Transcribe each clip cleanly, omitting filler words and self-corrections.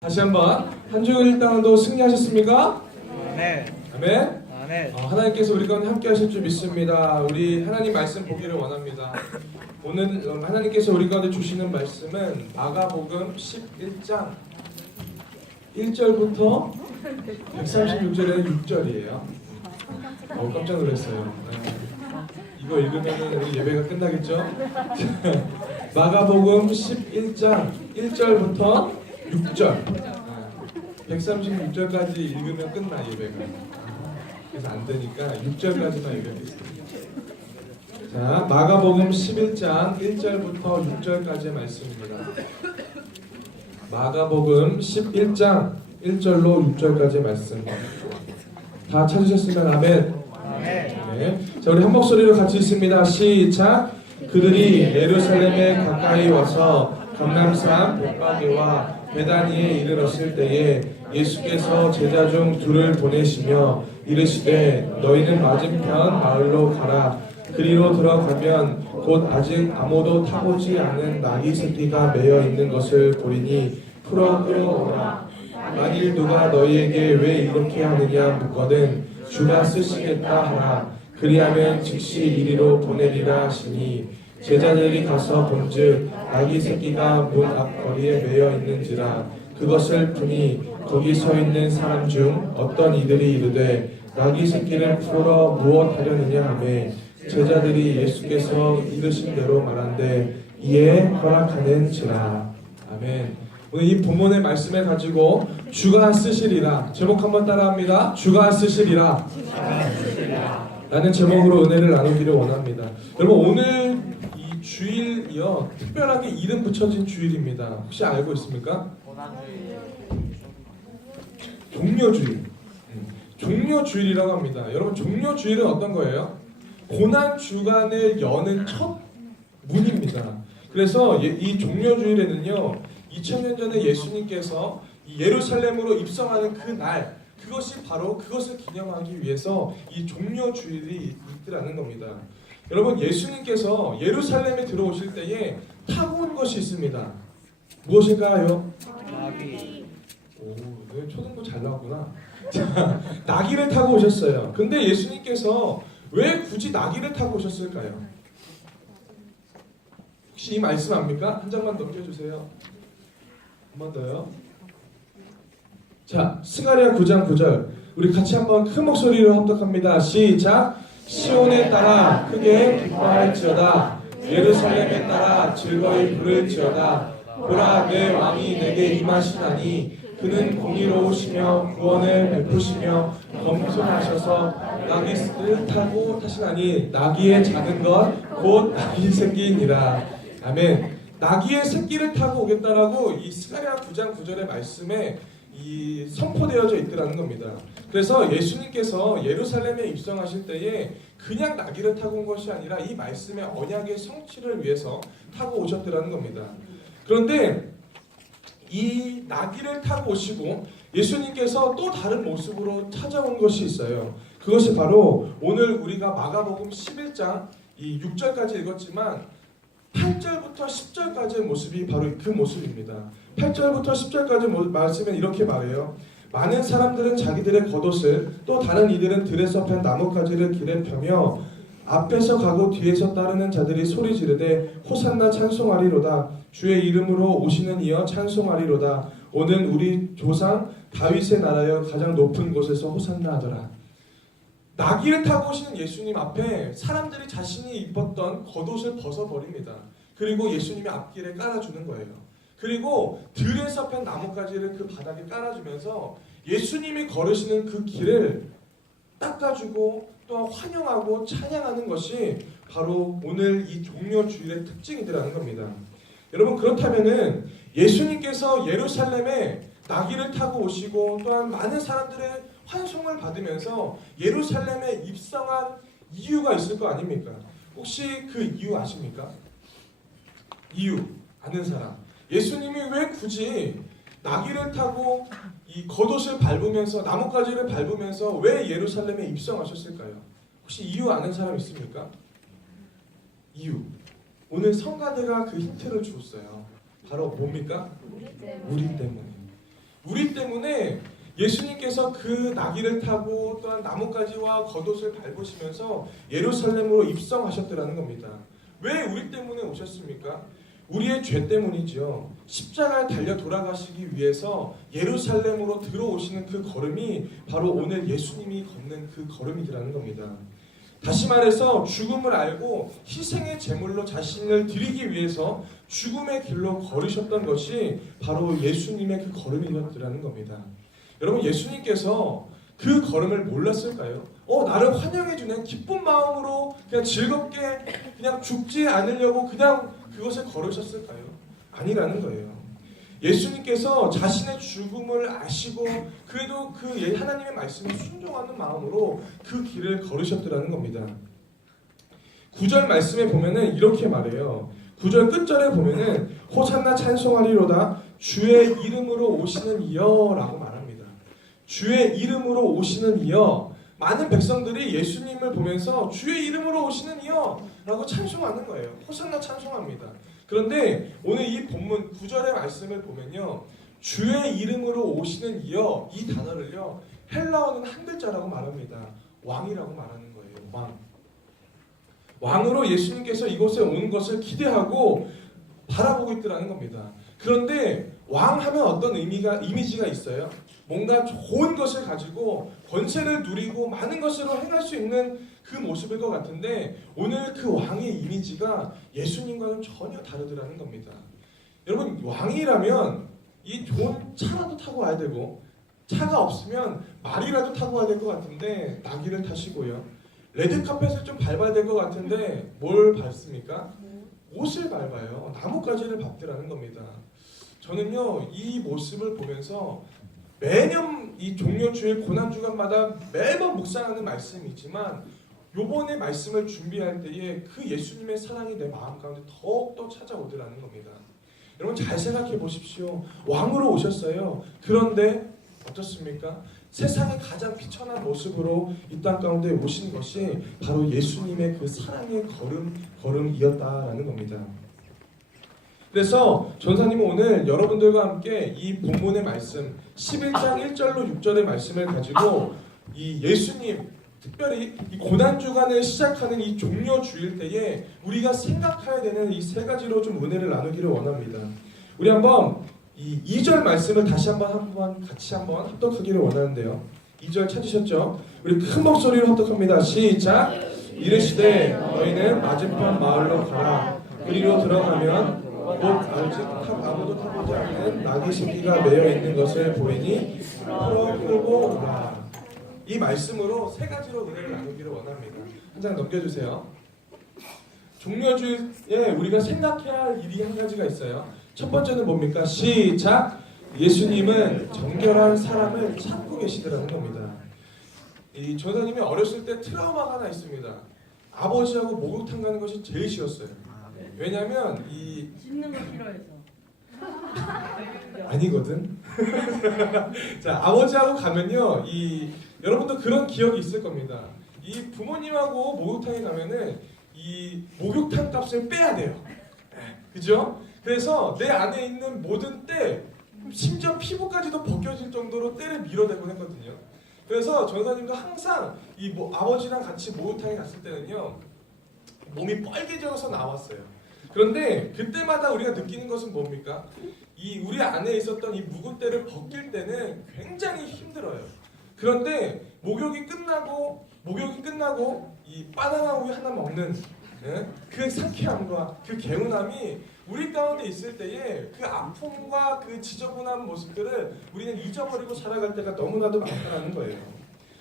다시 한번 한 주일 일당도 승리하셨습니까? 네. 아멘. 아멘. 하나님께서 우리 가운데 함께 하실 줄 믿습니다. 우리 하나님 말씀 보기를 원합니다. 오늘 하나님께서 우리 가운데 주시는 말씀은 마가복음 11장 1절부터 136절의 6절이에요. 깜짝 놀랐어요. 이거 읽으면 우리 예배가 끝나겠죠? 마가복음 11장 1절부터 6절 136절까지 읽으면 끝나 예배가. 그래서 안 되니까 6절까지만 읽겠습니다. 자, 마가복음 11장 1절부터 6절까지의 말씀입니다. 마가복음 11장 1절로 6절까지의 말씀. 다 찾으셨으면 아멘. 네. 자, 우리 한 목소리로 같이 읽습니다. 시작. 그들이 예루살렘에 가까이 와서 감람산 betfage와 베다니에 이르렀을 때에 예수께서 제자 중 둘을 보내시며 이르시되 너희는 맞은편 마을로 가라. 그리로 들어가면 곧 아직 아무도 타보지 않은 나귀 새끼가 매여 있는 것을 보리니 풀어 끌어오라. 만일 누가 너희에게 왜 이렇게 하느냐 묻거든 주가 쓰시겠다 하라. 그리하면 즉시 이리로 보내리라 하시니 제자들이 가서 본즉 나귀 새끼가 문 앞거리에 매여 있는지라. 그것을 보니 거기 서 있는 사람 중 어떤 이들이 이르되 나귀 새끼를 풀어 무엇하려느냐 하매 제자들이 예수께서 이르신 대로 말한대 이에 허락하는지라. 아멘. 오늘 이 본문의 말씀을 가지고 주가 쓰시리라 제목 한번 따라합니다. 주가 쓰시리라 라는 제목으로 은혜를 나누기를 원합니다. 여러분 오늘 이 주일이요 특별하게 이름 붙여진 주일입니다. 혹시 알고 있습니까? 종려주일. 종려주일이라고 합니다. 여러분 종려주일은 어떤 거예요? 고난주간을 여는 첫 문입니다. 그래서 이 종려주일에는요 2000년 전에 예수님께서 예루살렘으로 입성하는 그 날 그것이 바로 그것을 기념하기 위해서 이 종려주일이 있더라는 겁니다. 여러분 예수님께서 예루살렘에 들어오실 때에 타고 온 것이 있습니다. 무엇일까요? 나귀. 오, 네, 초등부 잘 나왔구나. 자, 나귀를 타고 오셨어요. 근데 예수님께서 왜 굳이 나귀를 타고 오셨을까요? 혹시 이 말씀 압니까? 한 장만 넘겨주세요. 한 번 더요. 자, 스가랴 9장 9절 우리 같이 한번 큰 목소리로 합독합니다. 시작. 시온에 따라 크게 기뻐할지어다. 예루살렘에 따라 즐거이 부를지어다. 보라 내 왕이 내게 임하시나니 그는 공의로우시며 구원을 베푸시며 겸손하셔서 나귀를 타고 타시나니 나귀의 작은 것 곧 나귀 새끼니라. 아멘. 나귀의 새끼를 타고 오겠다라고 이 스가랴 9장 9절의 말씀에 이 선포되어져 있더라는 겁니다. 그래서 예수님께서 예루살렘에 입성하실 때에 그냥 나귀를 타고 온 것이 아니라 이 말씀의 언약의 성취를 위해서 타고 오셨더라는 겁니다. 그런데 이 나귀를 타고 오시고 예수님께서 또 다른 모습으로 찾아온 것이 있어요. 그것이 바로 오늘 우리가 마가복음 11장 이 6절까지 읽었지만 8절부터 10절까지의 모습이 바로 그 모습입니다. 8절부터 10절까지 말씀은 이렇게 말해요. 많은 사람들은 자기들의 겉옷을 또 다른 이들은 들에서 편 나뭇가지를 길에 펴며 앞에서 가고 뒤에서 따르는 자들이 소리 지르되 호산나 찬송하리로다. 주의 이름으로 오시는 이여 찬송하리로다. 오는 우리 조상 다윗의 나라여 가장 높은 곳에서 호산나 하더라. 나귀를 타고 오시는 예수님 앞에 사람들이 자신이 입었던 겉옷을 벗어버립니다. 그리고 예수님의 앞길에 깔아주는 거예요. 그리고 들에서 편 나뭇가지를 그 바닥에 깔아주면서 예수님이 걸으시는 그 길을 닦아주고 또한 환영하고 찬양하는 것이 바로 오늘 이 종려주일의 특징이라는 겁니다. 여러분 그렇다면은 예수님께서 예루살렘에 나귀를 타고 오시고 또한 많은 사람들의 환송을 받으면서 예루살렘에 입성한 이유가 있을 거 아닙니까? 혹시 그 이유 아십니까? 이유 아는 사람. 예수님이 왜 굳이 나귀를 타고 이 겉옷을 밟으면서 나뭇가지를 밟으면서 왜 예루살렘에 입성하셨을까요? 혹시 이유 아는 사람 있습니까? 이유. 오늘 성가대가 그 힌트를 주었어요. 바로 뭡니까? 우리 때문에. 우리 때문에 예수님께서 그 나귀를 타고 또한 나뭇가지와 겉옷을 밟으시면서 예루살렘으로 입성하셨더라는 겁니다. 왜 우리 때문에 오셨습니까? 우리의 죄 때문이죠. 십자가에 달려 돌아가시기 위해서 예루살렘으로 들어오시는 그 걸음이 바로 오늘 예수님이 걷는 그 걸음이라는 겁니다. 다시 말해서 죽음을 알고 희생의 제물로 자신을 드리기 위해서 죽음의 길로 걸으셨던 것이 바로 예수님의 그 걸음이었더라는 겁니다. 여러분, 예수님께서 그 걸음을 몰랐을까요? 나를 환영해주는 기쁜 마음으로 그냥 즐겁게 그냥 죽지 않으려고 그냥 그것을 걸으셨을까요? 아니라는 거예요. 예수님께서 자신의 죽음을 아시고 그래도 그 하나님의 말씀에 순종하는 마음으로 그 길을 걸으셨더라는 겁니다. 9절 말씀에 보면은 이렇게 말해요. 9절 끝절에 보면은 호산나 찬송하리로다 주의 이름으로 오시는 이여라고 말합니다. 주의 이름으로 오시는 이여. 많은 백성들이 예수님을 보면서 주의 이름으로 오시는 이여라고 찬송하는 거예요. 호산나 찬송합니다. 그런데 오늘 이 본문 9절의 말씀을 보면요, 주의 이름으로 오시는 이여, 이 단어를요 헬라어는 한 글자라고 말합니다. 왕이라고 말하는 거예요. 왕으로 예수님께서 이곳에 온 것을 기대하고 바라보고 있더라는 겁니다. 그런데 왕 하면 어떤 이미지가 있어요? 뭔가 좋은 것을 가지고 권세를 누리고 많은 것으로 행할 수 있는 그 모습일 것 같은데 오늘 그 왕의 이미지가 예수님과는 전혀 다르더라는 겁니다. 여러분, 왕이라면 이 좋은 차라도 타고 와야 되고 차가 없으면 말이라도 타고 와야 될 것 같은데 나귀를 타시고요. 레드카펫을 좀 밟아야 될 것 같은데 뭘 밟습니까? 옷을 밟아요. 나뭇가지를 밟더라는 겁니다. 저는요 이 모습을 보면서 매년 이 종료주일 고난주간마다 매번 묵상하는 말씀이지만 요번에 말씀을 준비할 때에 그 예수님의 사랑이 내 마음 가운데 더욱더 찾아오더라는 겁니다. 여러분, 잘 생각해 보십시오. 왕으로 오셨어요. 그런데 어떻습니까? 세상의 가장 비천한 모습으로 이 땅 가운데 오신 것이 바로 예수님의 그 사랑의 걸음이었다라는 겁니다. 그래서 전사님은 오늘 여러분들과 함께 이 본문의 말씀 11장 1절로 6절의 말씀을 가지고 이 예수님, 특별히 이 고난주간을 시작하는 이 종료주일 때에 우리가 생각해야 되는 이 세 가지로 좀 은혜를 나누기를 원합니다. 우리 한번 이 2절 말씀을 다시 같이 한번 합독하기를 원하는데요. 2절 찾으셨죠? 우리 큰 목소리로 합독합니다. 시작! 이르시되 너희는 맞은편 마을로 가라. 그리로 들어가면 아무도 타보지 않는 나귀 새끼가 매여 있는 것을 보이니 끌고 오라. 이 말씀으로 세 가지로 은혜를 나누기를 원합니다. 한 장 넘겨주세요. 종료주일에 우리가 생각해야 할 일이 한 가지가 있어요. 첫 번째는 뭡니까? 시작! 예수님은 정결한 사람을 찾고 계시더라는 겁니다. 이 전사님이 어렸을 때 트라우마가 하나 있습니다. 아버지하고 목욕탕 가는 것이 제일 싫었어요. 왜냐면 이 씻는 거 싫어해서. 아니거든. 자, 아버지하고 가면요, 여러분도 그런 기억이 있을 겁니다. 이 부모님하고 목욕탕에 가면은 이 목욕탕 값을 빼야 돼요. 그죠? 그래서 내 안에 있는 모든 때, 심지어 피부까지도 벗겨질 정도로 때를 밀어대곤 했거든요. 그래서 전사님도 항상 아버지랑 같이 목욕탕에 갔을 때는요, 몸이 뻘개져서 나왔어요. 그런데 그때마다 우리가 느끼는 것은 뭡니까? 우리 안에 있었던 이 묵은 때를 벗길 때는 굉장히 힘들어요. 그런데 목욕이 끝나고 이 바나나 우유 하나 먹는 그 상쾌함과 그 개운함이 우리 가운데 있을 때에 그 아픔과 그 지저분한 모습들을 우리는 잊어버리고 살아갈 때가 너무나도 많다는 거예요.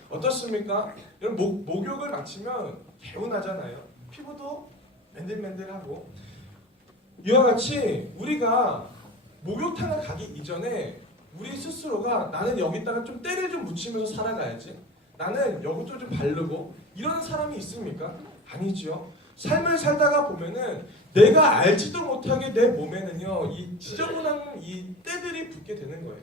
어떻습니까? 여러분, 목욕을 마치면 개운하잖아요. 피부도 맨들맨들하고. 이와 같이 우리가 목욕탕을 가기 이전에 우리 스스로가 나는 여기다가 좀 때를 좀 묻히면서 살아가야지, 나는 여기도 좀 바르고, 이런 사람이 있습니까? 아니죠. 삶을 살다가 보면은 내가 알지도 못하게 내 몸에는요 이 지저분한 이 때들이 붙게 되는 거예요.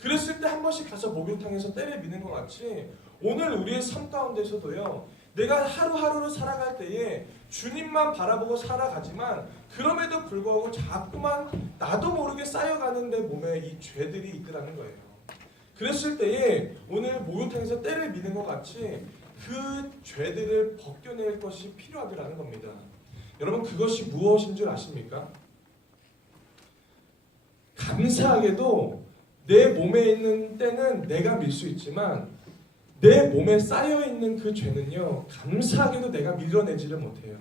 그랬을 때 한 번씩 가서 목욕탕에서 때를 미는 것 같이 오늘 우리의 삶 가운데서도요, 내가 하루하루를 살아갈 때에 주님만 바라보고 살아가지만 그럼에도 불구하고 자꾸만 나도 모르게 쌓여가는 내 몸에 이 죄들이 있더라는 거예요. 그랬을 때에 오늘 목욕탕에서 때를 미는 것 같이 그 죄들을 벗겨낼 것이 필요하더라는 겁니다. 여러분 그것이 무엇인 줄 아십니까? 감사하게도 내 몸에 있는 때는 내가 밀 수 있지만 내 몸에 쌓여있는 그 죄는요 감사하게도 내가 밀어내지를 못해요.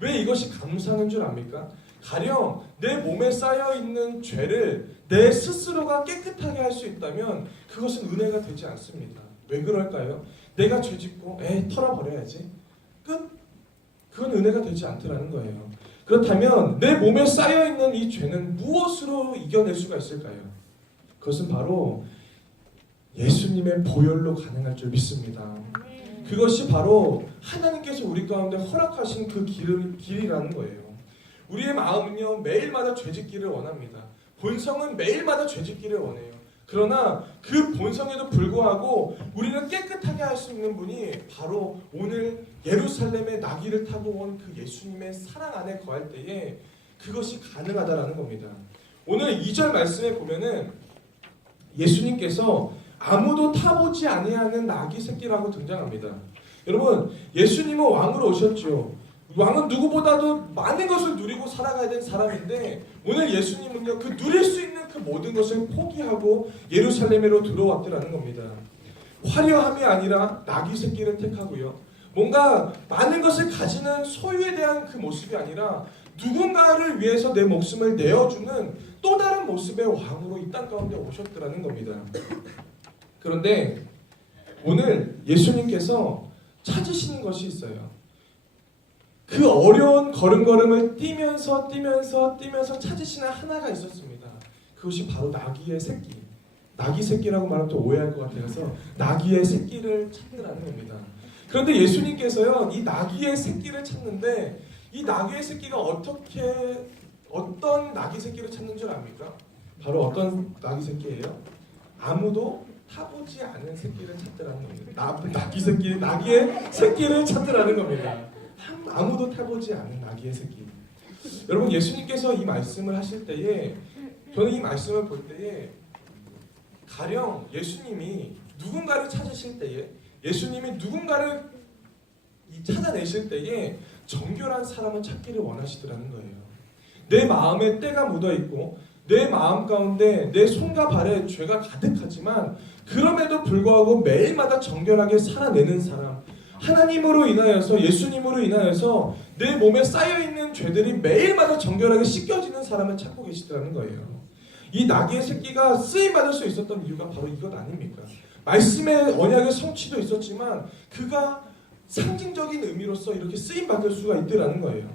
왜 이것이 감사한 줄 압니까? 가령 내 몸에 쌓여있는 죄를 내 스스로가 깨끗하게 할 수 있다면 그것은 은혜가 되지 않습니다. 왜 그럴까요? 내가 죄 짓고 털어버려야지 끝? 그건 은혜가 되지 않더라는 거예요. 그렇다면 내 몸에 쌓여있는 이 죄는 무엇으로 이겨낼 수가 있을까요? 그것은 바로 예수님의 보혈로 가능할 줄 믿습니다. 그것이 바로 하나님께서 우리 가운데 허락하신 그 길이라는 거예요. 우리의 마음은요 매일마다 죄짓기를 원합니다. 본성은 매일마다 죄짓기를 원해요. 그러나 그 본성에도 불구하고 우리는 깨끗하게 할 수 있는 분이 바로 오늘 예루살렘의 나귀를 타고 온 그 예수님의 사랑 안에 거할 때에 그것이 가능하다라는 겁니다. 오늘 2절 말씀에 보면은 예수님께서 아무도 타보지 아니하는 나귀 새끼라고 등장합니다. 여러분 예수님은 왕으로 오셨죠. 왕은 누구보다도 많은 것을 누리고 살아가야 되는 사람인데 오늘 예수님은요 그 누릴 수 있는 그 모든 것을 포기하고 예루살렘으로 들어왔더라는 겁니다. 화려함이 아니라 나귀 새끼를 택하고요. 뭔가 많은 것을 가지는 소유에 대한 그 모습이 아니라 누군가를 위해서 내 목숨을 내어주는 또 다른 모습의 왕으로 이 땅 가운데 오셨더라는 겁니다. 그런데 오늘 예수님께서 찾으시는 것이 있어요. 그 어려운 걸음걸음을 뛰면서 찾으시는 하나가 있었습니다. 그것이 바로 나귀의 새끼. 나귀 새끼라고 말하면 또 오해할 것 같아서 나귀의 새끼를 찾으라는 겁니다. 그런데 예수님께서요 이 나귀의 새끼를 찾는데 이 나귀의 새끼가 어떤 나귀 새끼를 찾는 줄 압니까? 바로 어떤 나귀 새끼예요? 아무도 타보지 않은 새끼를 찾더라는 겁니다. 나귀의 새끼를 찾더라는 겁니다. 아무도 타보지 않은 나귀의 새끼. 여러분 예수님께서 이 말씀을 하실 때에 저는 이 말씀을 볼 때에 가령 예수님이 누군가를 찾으실 때에 예수님이 누군가를 찾아내실 때에 정결한 사람을 찾기를 원하시더라는 거예요. 내 마음에 때가 묻어있고 내 마음 가운데 내 손과 발에 죄가 가득하지만 그럼에도 불구하고 매일마다 정결하게 살아내는 사람, 하나님으로 인하여서 예수님으로 인하여서 내 몸에 쌓여있는 죄들이 매일마다 정결하게 씻겨지는 사람을 찾고 계시더라는 거예요. 이 나귀의 새끼가 쓰임받을 수 있었던 이유가 바로 이것 아닙니까? 말씀의 언약의 성취도 있었지만 그가 상징적인 의미로서 이렇게 쓰임받을 수가 있더라는 거예요.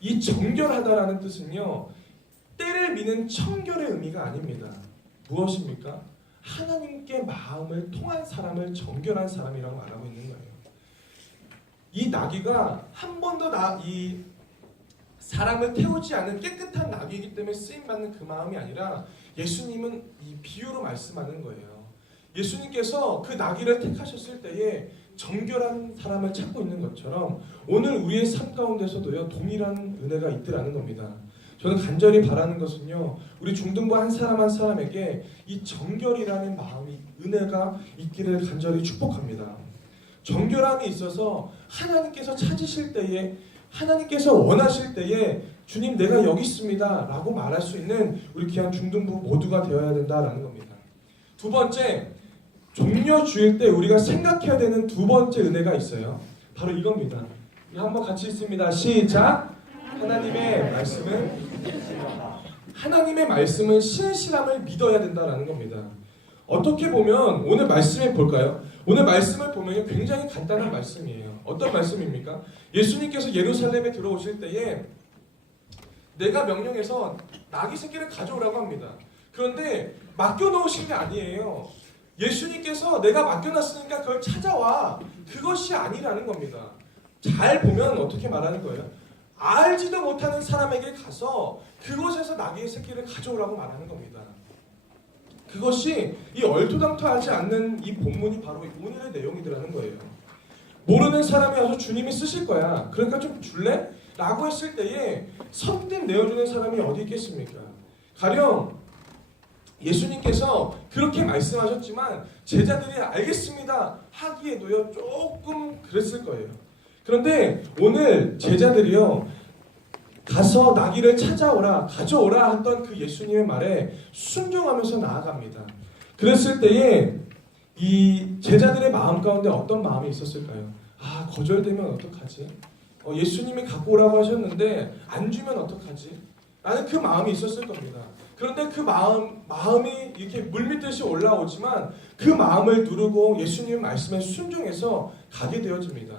이 정결하다라는 뜻은요 때를 미는 청결의 의미가 아닙니다. 무엇입니까? 하나님께 마음을 통한 사람을 정결한 사람이라고 말하고 있는 거예요. 이 나귀가 한 번도 이 사람을 태우지 않은 깨끗한 나귀이기 때문에 쓰임받는 그 마음이 아니라 예수님은 이 비유로 말씀하는 거예요. 예수님께서 그 나귀를 택하셨을 때에 정결한 사람을 찾고 있는 것처럼 오늘 우리의 삶 가운데서도요 동일한 은혜가 있더라는 겁니다. 저는 간절히 바라는 것은요 우리 중등부 한 사람 한 사람에게 이 정결이라는 마음이 은혜가 있기를 간절히 축복합니다. 정결함이 있어서 하나님께서 찾으실 때에 하나님께서 원하실 때에 주님 내가 여기 있습니다 라고 말할 수 있는 우리 귀한 중등부 모두가 되어야 된다라는 겁니다. 두 번째, 종려주일 때 우리가 생각해야 되는 두 번째 은혜가 있어요. 바로 이겁니다. 한번 같이 읽습니다. 시작! 하나님의 말씀은 신실함을 믿어야 된다라는 겁니다. 어떻게 보면 오늘 말씀에 볼까요? 오늘 말씀을 보면 굉장히 간단한 말씀이에요. 어떤 말씀입니까? 예수님께서 예루살렘에 들어오실 때에 내가 명령해서 나귀 새끼를 가져오라고 합니다. 그런데 맡겨놓으신 게 아니에요. 예수님께서 내가 맡겨놨으니까 그걸 찾아와. 그것이 아니라는 겁니다. 잘 보면 어떻게 말하는 거예요? 알지도 못하는 사람에게 가서 그곳에서 나귀의 새끼를 가져오라고 말하는 겁니다. 그것이 이 얼토당토하지 않는 이 본문이 바로 오늘의 내용이더라는 거예요. 모르는 사람이 와서 주님이 쓰실 거야. 그러니까 좀 줄래? 라고 했을 때에 선뜻 내어주는 사람이 어디 있겠습니까? 가령 예수님께서 그렇게 말씀하셨지만 제자들이 알겠습니다 하기에도요 조금 그랬을 거예요. 그런데 오늘 제자들이요 가서 나귀를 찾아오라 가져오라 했던 그 예수님의 말에 순종하면서 나아갑니다. 그랬을 때에 이 제자들의 마음 가운데 어떤 마음이 있었을까요? 아, 거절되면 어떡하지? 예수님이 갖고 오라고 하셨는데 안 주면 어떡하지? 라는 그 마음이 있었을 겁니다. 그런데 그 마음이 이렇게 물밀듯이 올라오지만 그 마음을 누르고 예수님의 말씀에 순종해서 가게 되어집니다.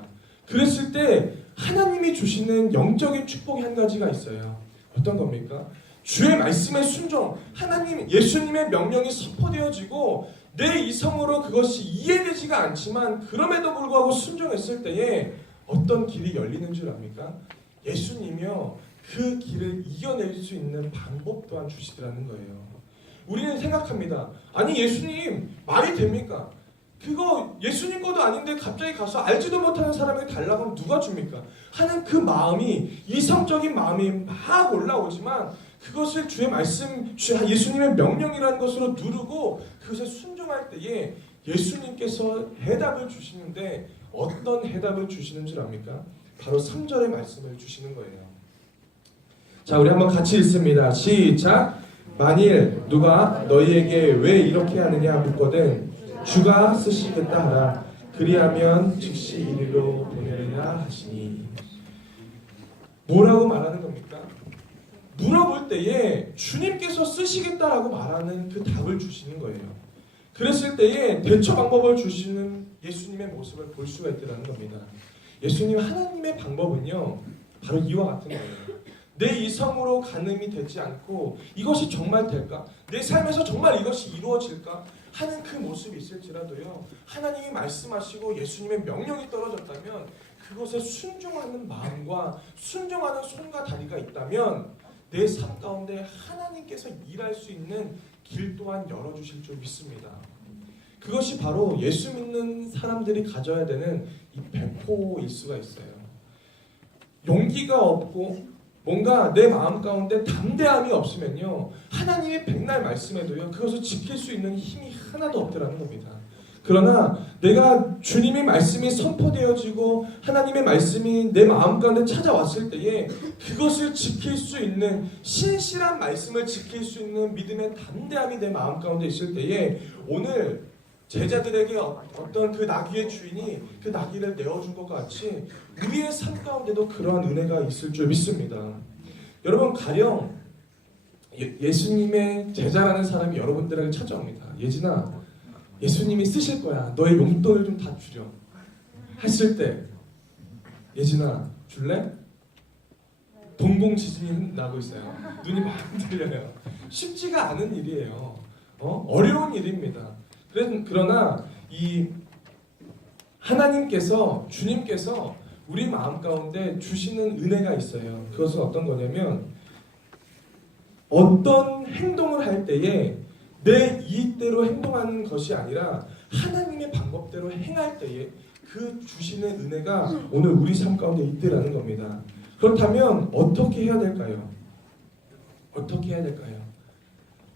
그랬을 때 하나님이 주시는 영적인 축복이 한 가지가 있어요. 어떤 겁니까? 주의 말씀에 순종, 하나님, 예수님의 명령이 선포되어지고 내 이성으로 그것이 이해되지가 않지만 그럼에도 불구하고 순종했을 때에 어떤 길이 열리는 줄 압니까? 예수님이요 그 길을 이겨낼 수 있는 방법 또한 주시더라는 거예요. 우리는 생각합니다. 아니 예수님 말이 됩니까? 그거 예수님 것도 아닌데 갑자기 가서 알지도 못하는 사람에게 달라고 하면 누가 줍니까? 하는 그 마음이 이성적인 마음이 막 올라오지만 그것을 주의 말씀, 예수님의 명령이라는 것으로 누르고 그것에 순종할 때에 예수님께서 해답을 주시는데 어떤 해답을 주시는 줄 압니까? 바로 3절의 말씀을 주시는 거예요. 자, 우리 한번 같이 읽습니다. 시작! 만일 누가 너희에게 왜 이렇게 하느냐 묻거든 주가 쓰시겠다 하라. 그리하면 즉시 이리로 보내리라 하시니. 뭐라고 말하는 겁니까? 물어볼 때에 주님께서 쓰시겠다라고 말하는 그 답을 주시는 거예요. 그랬을 때에 대처 방법을 주시는 예수님의 모습을 볼 수가 있다는 겁니다. 예수님 하나님의 방법은요 바로 이와 같은 거예요. 내 이성으로 가늠이 되지 않고 이것이 정말 될까? 내 삶에서 정말 이것이 이루어질까? 하는 그 모습이 있을지라도요 하나님이 말씀하시고 예수님의 명령이 떨어졌다면 그것에 순종하는 마음과 순종하는 손과 다리가 있다면 내 삶 가운데 하나님께서 일할 수 있는 길 또한 열어주실 줄 믿습니다. 그것이 바로 예수 믿는 사람들이 가져야 되는 이 배포일 수가 있어요. 용기가 없고 뭔가 내 마음 가운데 담대함이 없으면요 하나님의 백날 말씀에도요 그것을 지킬 수 있는 힘이 하나도 없더라는 겁니다. 그러나 내가 주님의 말씀이 선포되어지고 하나님의 말씀이 내 마음 가운데 찾아왔을 때에 그것을 지킬 수 있는 신실한 말씀을 지킬 수 있는 믿음의 담대함이 내 마음 가운데 있을 때에 오늘 제자들에게 어떤 그 나귀의 주인이 그 나귀를 내어준 것 같이 우리의 삶 가운데도 그러한 은혜가 있을 줄 믿습니다. 여러분 가령 예수님의 제자라는 사람이 여러분들에게 찾아옵니다. 예진아 예수님이 쓰실 거야. 너의 용돈을 좀 다 주려. 했을 때 예진아 줄래? 동공지진이 나고 있어요. 눈이 막 들려요. 쉽지가 않은 일이에요. 어려운 일입니다. 그러나 이 하나님께서 주님께서 우리 마음 가운데 주시는 은혜가 있어요. 그것은 어떤 거냐면 어떤 행동을 할 때에 내 이익대로 행동하는 것이 아니라 하나님의 방법대로 행할 때에 그 주시는 은혜가 오늘 우리 삶 가운데 있더라는 겁니다. 그렇다면 어떻게 해야 될까요? 어떻게 해야 될까요?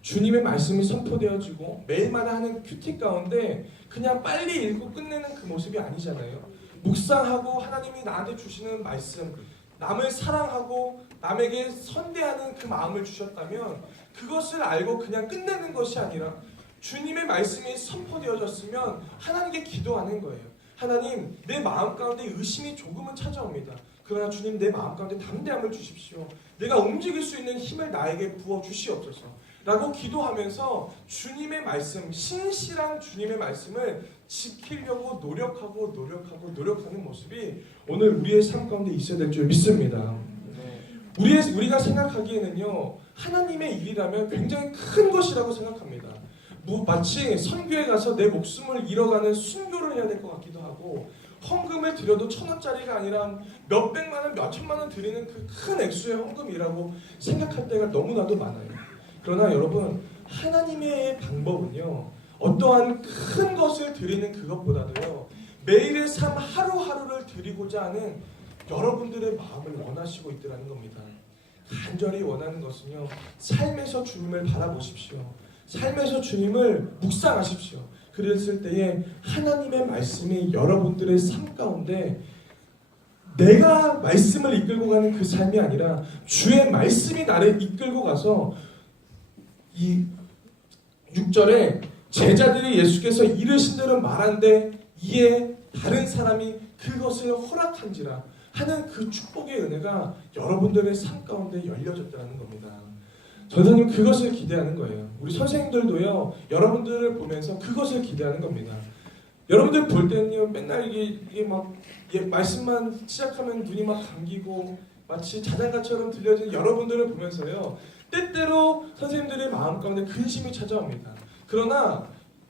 주님의 말씀이 선포되어지고 매일마다 하는 큐티 가운데 그냥 빨리 읽고 끝내는 그 모습이 아니잖아요. 묵상하고 하나님이 나한테 주시는 말씀, 남을 사랑하고 남에게 선대하는 그 마음을 주셨다면 그것을 알고 그냥 끝내는 것이 아니라 주님의 말씀이 선포되어졌으면 하나님께 기도하는 거예요. 하나님, 내 마음 가운데 의심이 조금은 찾아옵니다. 그러나 주님 내 마음 가운데 담대함을 주십시오. 내가 움직일 수 있는 힘을 나에게 부어 주시옵소서. 라고 기도하면서 주님의 말씀, 신실한 주님의 말씀을 지키려고 노력하는 모습이 오늘 우리의 삶 가운데 있어야 될 줄 믿습니다. 우리가 생각하기에는요 하나님의 일이라면 굉장히 큰 것이라고 생각합니다. 마치 선교에 가서 내 목숨을 잃어가는 순교를 해야 될 것 같기도 하고 헌금을 드려도 1,000원짜리가 아니라 몇백만 원, 몇천만 원 드리는 그 큰 액수의 헌금이라고 생각할 때가 너무나도 많아요. 그러나 여러분 하나님의 방법은요 어떠한 큰 것을 드리는 그것보다도요 매일의 삶 하루하루를 드리고자 하는 여러분들의 마음을 원하시고 있더라는 겁니다. 간절히 원하는 것은요 삶에서 주님을 바라보십시오. 삶에서 주님을 묵상하십시오. 그랬을 때에 하나님의 말씀이 여러분들의 삶 가운데 내가 말씀을 이끌고 가는 그 삶이 아니라 주의 말씀이 나를 이끌고 가서 이 6절에 제자들이 예수께서 이르신 대로 말한데 이에 다른 사람이 그것을 허락한지라 하는 그 축복의 은혜가 여러분들의 삶 가운데 열려졌다는 겁니다. 전사님 그것을 기대하는 거예요. 우리 선생님들도요, 여러분들을 보면서 그것을 기대하는 겁니다. 여러분들 볼 때는요, 맨날 이게 막 말씀만 시작하면 눈이 막 감기고 마치 자장가처럼 들려지는 여러분들을 보면서요, 때때로 선생님들의 마음 가운데 근심이 찾아옵니다. 그러나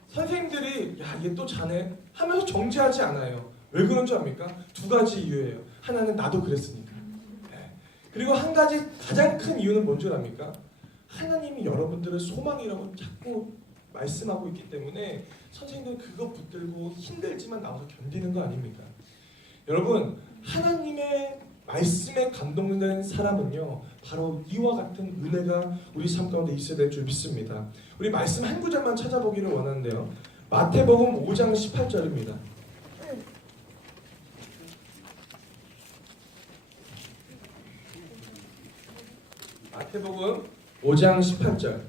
선생님들이 야, 얘 또 자네 하면서 정지하지 않아요. 왜 그런 줄 압니까? 두 가지 이유예요. 하나는 나도 그랬으니까. 그리고 한 가지 가장 큰 이유는 뭔 줄 압니까? 하나님이 여러분들의 소망이라고 자꾸 말씀하고 있기 때문에 선생님들 그거 붙들고 힘들지만 나와서 견디는 거 아닙니까? 여러분, 하나님의 말씀에 감동된 사람은요, 바로 이와 같은 은혜가 우리 삶 가운데 있어야 될 줄 믿습니다. 우리 말씀 한 구절만 찾아보기를 원하는데요, 마태복음 5장 18절입니다. 마태복음 5장 18절.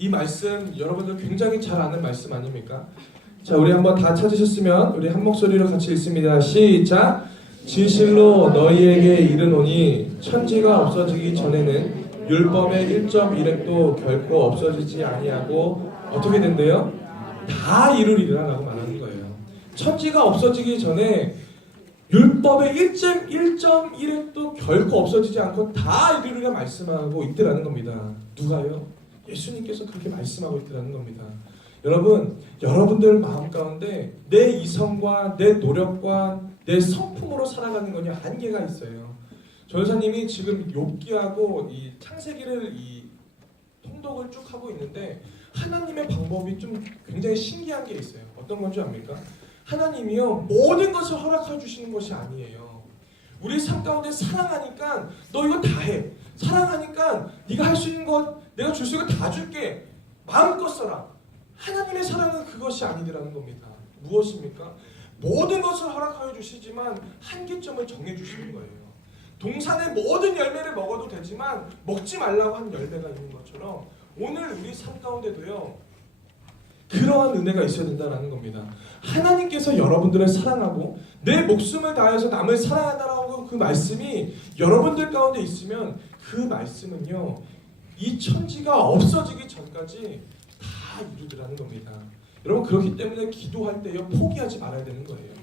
이 말씀 여러분들 굉장히 잘 아는 말씀 아닙니까? 자, 우리 한번 다 찾으셨으면 우리 한 목소리로 같이 읽습니다. 시작. 진실로 너희에게 이르노니 천지가 없어지기 전에는 율법의 1.1획도 결코 없어지지 아니하고 어떻게 된대요? 다 이루리라라고 말하는 거예요. 천지가 없어지기 전에 율법의 1.1획도 결코 없어지지 않고 다 이루리라 말씀하고 있더라는 겁니다. 누가요? 예수님께서 그렇게 말씀하고 있더라는 겁니다. 여러분, 여러분들 마음 가운데 내 이성과 내 노력과 내 성품으로 살아가는 거냐 한계가 있어요. 전사님이 지금 욥기하고 이 창세기를 이 통독을 쭉 하고 있는데 하나님의 방법이 좀 굉장히 신기한 게 있어요. 어떤 건지 압니까? 하나님이요, 모든 것을 허락해 주시는 것이 아니에요. 우리 삶 가운데 사랑하니까 너 이거 다 해. 사랑하니까 네가 할 수 있는 것 내가 줄 수 있는 거 다 줄게. 마음껏 써라. 하나님의 사랑은 그것이 아니더라는 겁니다. 무엇입니까? 모든 것을 허락하여 주시지만 한계점을 정해 주시는 거예요. 동산의 모든 열매를 먹어도 되지만 먹지 말라고 한 열매가 있는 것처럼 오늘 우리 삶 가운데도요, 그러한 은혜가 있어야 된다는 겁니다. 하나님께서 여러분들을 사랑하고 내 목숨을 다해서 남을 사랑한다라는 그 말씀이 여러분들 가운데 있으면 그 말씀은요, 이 천지가 없어지기 전까지 다 이루더라는 겁니다. 여러분, 그렇기 때문에 기도할 때요, 포기하지 말아야 되는 거예요.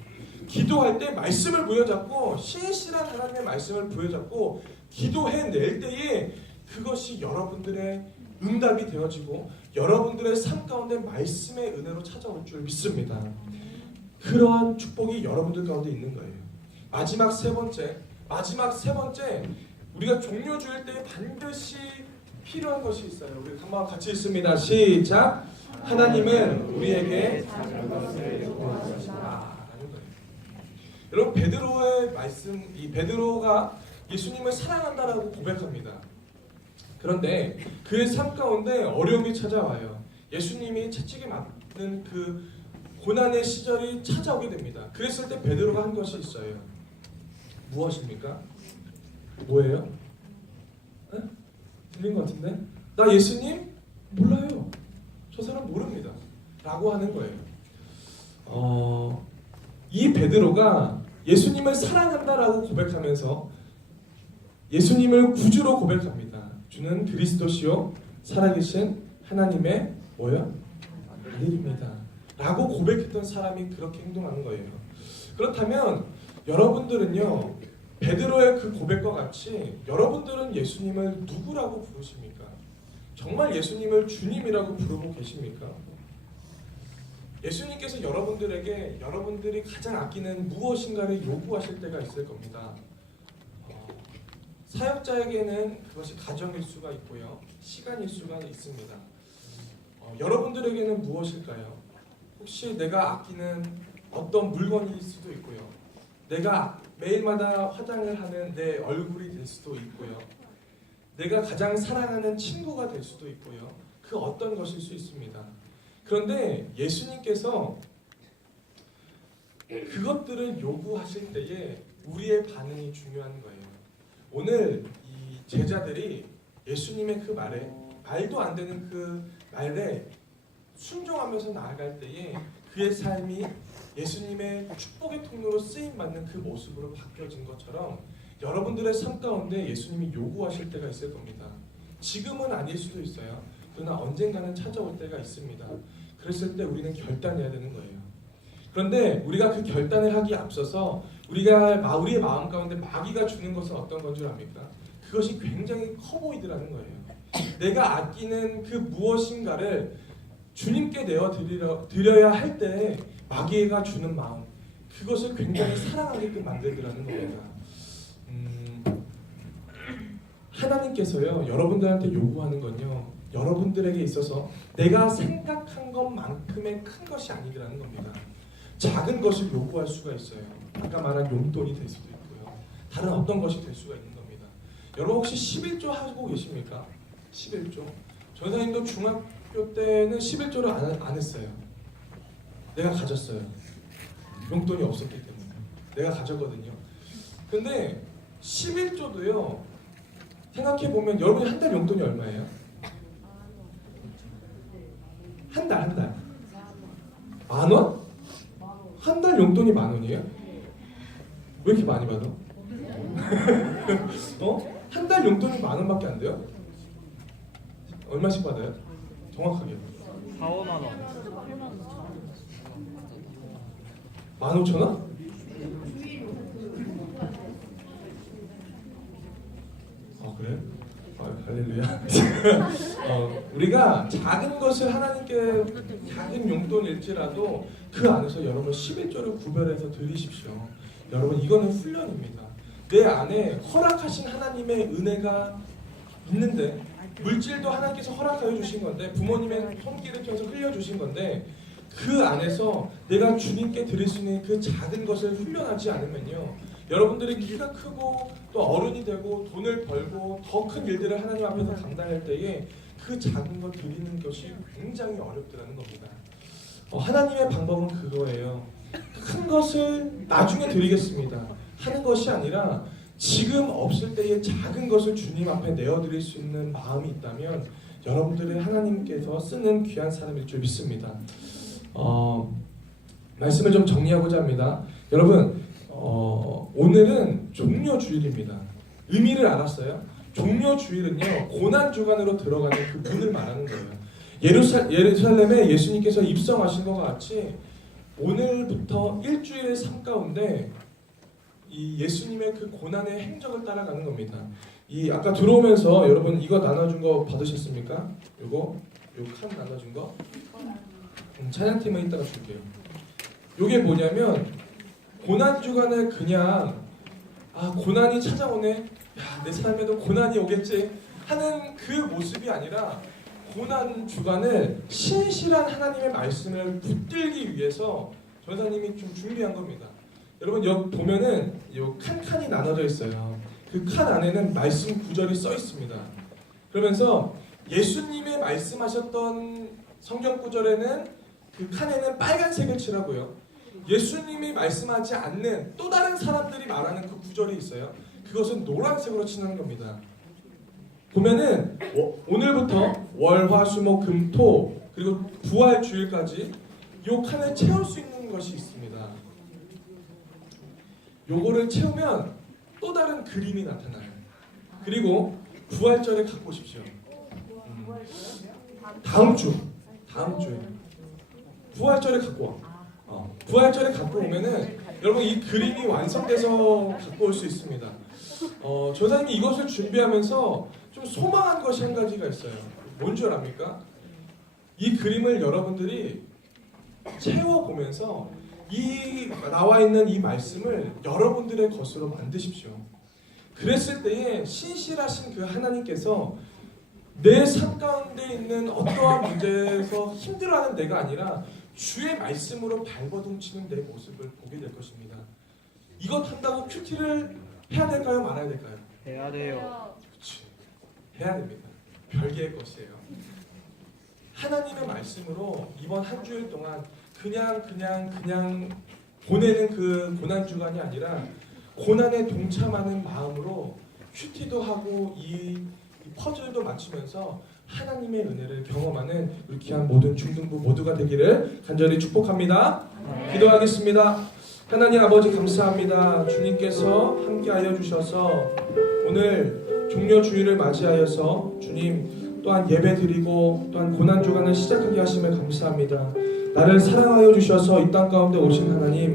기도할 때 말씀을 부여잡고 신실한 하나님의 말씀을 부여잡고 기도해낼 때에 그것이 여러분들의 응답이 되어지고 여러분들의 삶 가운데 말씀의 은혜로 찾아올 줄 믿습니다. 그러한 축복이 여러분들 가운데 있는 거예요. 마지막 세 번째, 우리가 종료주일 때 반드시 필요한 것이 있어요. 우리 한번 같이 읽습니다. 시작. 하나님은 우리에게 작은 것을 요구하시다. 여러분, 베드로의 말씀, 이 베드로가 예수님을 사랑한다라고 고백합니다. 그런데 그의 삶 가운데 어려움이 찾아와요. 예수님이 채찍에 맞는 그 고난의 시절이 찾아오게 됩니다. 그랬을 때 베드로가 한 것이 있어요. 무엇입니까? 뭐예요? 에? 들린 것 같은데? 나 예수님 몰라요. 저 사람 모릅니다. 라고 하는 거예요. 이 베드로가 예수님을 사랑한다라고 고백하면서 예수님을 구주로 고백합니다. 주는 그리스도시요 살아계신 하나님의 뭐요? 아들입니다. 라고 고백했던 사람이 그렇게 행동하는 거예요. 그렇다면 여러분들은요, 베드로의 그 고백과 같이 여러분들은 예수님을 누구라고 부르십니까? 정말 예수님을 주님이라고 부르고 계십니까? 예수님께서 여러분들에게 여러분들이 가장 아끼는 무엇인가를 요구하실 때가 있을 겁니다. 사역자에게는 그것이 가정일 수가 있고요, 시간일 수가 있습니다. 여러분들에게는 무엇일까요? 혹시 내가 아끼는 어떤 물건일 수도 있고요, 내가 매일마다 화장을 하는 내 얼굴이 될 수도 있고요, 내가 가장 사랑하는 친구가 될 수도 있고요. 그 어떤 것일 수 있습니다. 그런데 예수님께서 그것들을 요구하실 때에 우리의 반응이 중요한 거예요. 오늘 이 제자들이 예수님의 그 말에, 말도 안 되는 그 말에 순종하면서 나아갈 때에 그의 삶이 예수님의 축복의 통로로 쓰임받는 그 모습으로 바뀌어진 것처럼 여러분들의 삶 가운데 예수님이 요구하실 때가 있을 겁니다. 지금은 아닐 수도 있어요. 그러나 언젠가는 찾아올 때가 있습니다. 그랬을 때 우리는 결단해야 되는 거예요. 그런데 우리가 그 결단을 하기에 앞서서 우리의 마음 가운데 마귀가 주는 것은 어떤 건 줄 압니까? 그것이 굉장히 커 보이더라는 거예요. 내가 아끼는 그 무엇인가를 주님께 내어드려야 할 때 마귀가 주는 마음, 그것을 굉장히 사랑하게끔 만들더라는 겁니다. 하나님께서요, 여러분들한테 요구하는 건요, 여러분들에게 있어서 내가 생각한 것만큼의 큰 것이 아니더라는 겁니다. 작은 것을 요구할 수가 있어요. 아까 말한 용돈이 될 수도 있고요. 다른 어떤 것이 될 수가 있는 겁니다. 여러분 혹시 11조 하고 계십니까? 11조. 전사님도 중학교 때는 11조를 안 했어요. 내가 가졌어요. 용돈이 없었기 때문에. 내가 가졌거든요. 근데 11조도요. 생각해보면 여러분이 한 달 용돈이 얼마예요? 한 달. 10,000원? 한 달 용돈이 10,000원이에요? 왜 이렇게 많이 받아? 한 달 용돈이 10,000원밖에 안 돼요? 얼마씩 받아요? 정확하게 4, 5만 원. 15,000원? 그래? 할렐루야. 우리가 작은 것을 하나님께 작은 용돈일지라도 그 안에서 여러분 11조를 구별해서 드리십시오. 여러분 이거는 훈련입니다. 내 안에 허락하신 하나님의 은혜가 있는데, 물질도 하나님께서 허락하여 주신 건데, 부모님의 손길을 통해서 흘려주신 건데, 그 안에서 내가 주님께 드릴 수 있는 그 작은 것을 훈련하지 않으면요, 여러분들이 키가 크고 또 어른이 되고 돈을 벌고 더 큰 일들을 하나님 앞에서 감당할 때에 그 작은 것 드리는 것이 굉장히 어렵더라는 겁니다. 하나님의 방법은 그거예요. 큰 것을 나중에 드리겠습니다 하는 것이 아니라 지금 없을 때의 작은 것을 주님 앞에 내어드릴 수 있는 마음이 있다면 여러분들은 하나님께서 쓰는 귀한 사람일 줄 믿습니다. 말씀을 좀 정리하고자 합니다. 여러분, 오늘은 종료주일입니다. 의미를 알았어요? 종료주일은요, 고난주간으로 들어가는 그 문을 말하는 거예요. 예루살렘에 예수님께서 입성하신 것과 같이 오늘부터 일주일의 삶 가운데 이 예수님의 그 고난의 행적을 따라가는 겁니다. 이 아까 들어오면서 여러분 이거 나눠준 거 받으셨습니까? 요 칸 나눠준 거? 찬양팀은 이따가 줄게요. 요게 뭐냐면 고난 주간을 그냥 고난이 찾아오네, 야, 내 삶에도 고난이 오겠지 하는 그 모습이 아니라 고난 주간을 신실한 하나님의 말씀을 붙들기 위해서 전사님이 좀 준비한 겁니다. 여러분 여기 보면은 요 칸칸이 나눠져 있어요. 그 칸 안에는 말씀 구절이 써 있습니다. 그러면서 예수님의 말씀하셨던 성경 구절에는 그 칸에는 빨간색을 칠하고요, 예수님이 말씀하지 않는 또 다른 사람들이 말하는 그 구절이 있어요. 그것은 노란색으로 칠하는 겁니다. 보면은 오늘부터 월, 화, 수, 목, 금, 토 그리고 부활 주일까지 요 칸을 채울 수 있는 것이 있습니다. 요거를 채우면 또 다른 그림이 나타나요. 그리고 부활절에 갖고 오십시오. 다음 주에 부활절에 갖고 와. 부활절에 갖고 오면은 여러분 이 그림이 완성돼서 갖고 올 수 있습니다. 조사님이 이것을 준비하면서 좀 소망한 것이 한 가지가 있어요. 뭔 줄 압니까? 이 그림을 여러분들이 채워보면서 이 나와 있는 이 말씀을 여러분들의 것으로 만드십시오. 그랬을 때에 신실하신 그 하나님께서 내 삶 가운데 있는 어떠한 문제에서 힘들어하는 내가 아니라 주의 말씀으로 발버둥치는 내 모습을 보게 될 것입니다. 이것 한다고 큐티를 해야 될까요? 말아야 될까요? 해야 돼요. 그렇지. 해야 됩니다. 별개의 것이에요. 하나님의 말씀으로 이번 한 주일 동안 그냥 보내는 그 고난 주간이 아니라 고난에 동참하는 마음으로 큐티도 하고 이 퍼즐도 맞추면서 하나님의 은혜를 경험하는 우리 귀한 모든 중등부 모두가 되기를 간절히 축복합니다. 기도하겠습니다. 하나님 아버지 감사합니다. 주님께서 함께하여 주셔서 오늘 종려 주일을 맞이하여서 주님 또한 예배 드리고 또한 고난 주간을 시작하게 하심을 감사합니다. 나를 사랑하여 주셔서 이 땅 가운데 오신 하나님,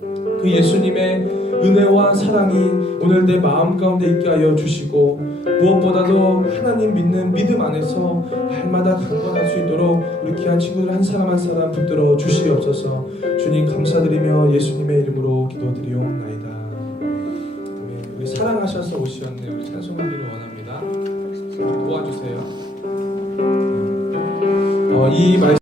그 예수님의 은혜와 사랑이 오늘 내 마음 가운데 있게 하여 주시고 무엇보다도 하나님 믿는 믿음 안에서 날마다 강건할 수 있도록 우리 귀한 친구들 한 사람 한 사람 붙들어 주시옵소서. 주님 감사드리며 예수님의 이름으로 기도드리옵나이다. 아멘. 우리 사랑하셔서 오시었네. 우리 찬송하기를 원합니다. 도와주세요. 이 말씀